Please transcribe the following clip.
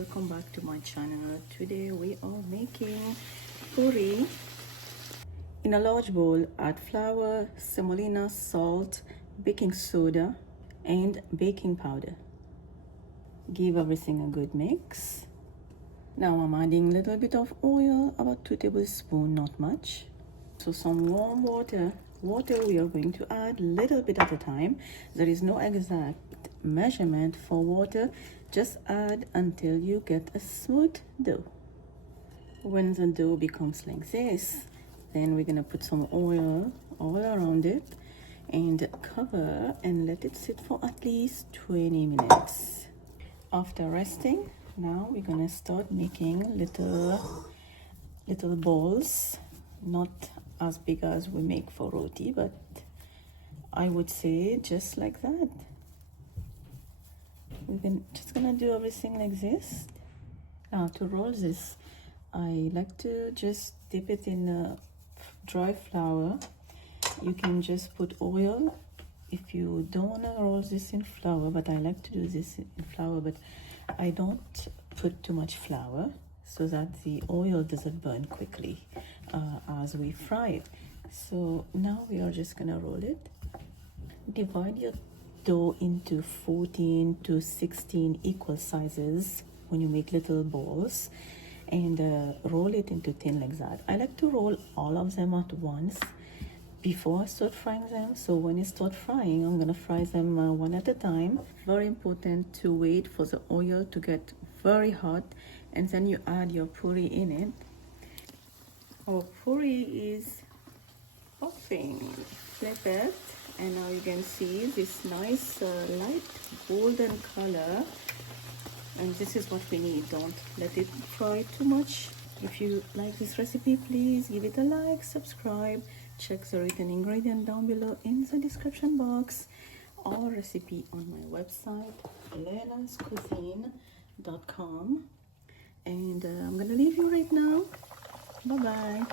Welcome back to my channel. Today we are making puri. In a large bowl, add flour, semolina, salt, baking soda and baking powder. Give everything a good mix. Now I'm adding a little bit of oil, about 2 tablespoons, not much. So some warm water we are going to add little bit at a time. There is no exact measurement for water, just add until you get a smooth dough. When the dough becomes like this, then we're gonna put some oil all around it and cover and let it sit for at least 20 minutes. After resting, now we're gonna start making little balls, not as big as we make for roti, but I would say just like that. We're just gonna do everything like this. Now to roll this, I like to just dip it in dry flour. You can just put oil if you don't want to roll this in flour, but I like to do this in flour, but I don't put too much flour so that the oil doesn't burn quickly as we fry it. So now we are just gonna roll it. Divide your dough into 14 to 16 equal sizes when you make little balls, and roll it into thin like that. I like to roll all of them at once before I start frying them, so when you start frying, I'm gonna fry them one at a time. Very important to wait for the oil to get very hot, and then you add your puri in it. Our puri is popping. Flip it, and now you can see this nice light golden color, and this is what we need. Don't let it fry too much. If you like this recipe, please give it a like, subscribe, check the written ingredient down below in the description box, or recipe on my website lailascuisine.com. And I'm gonna leave you right now. Bye bye.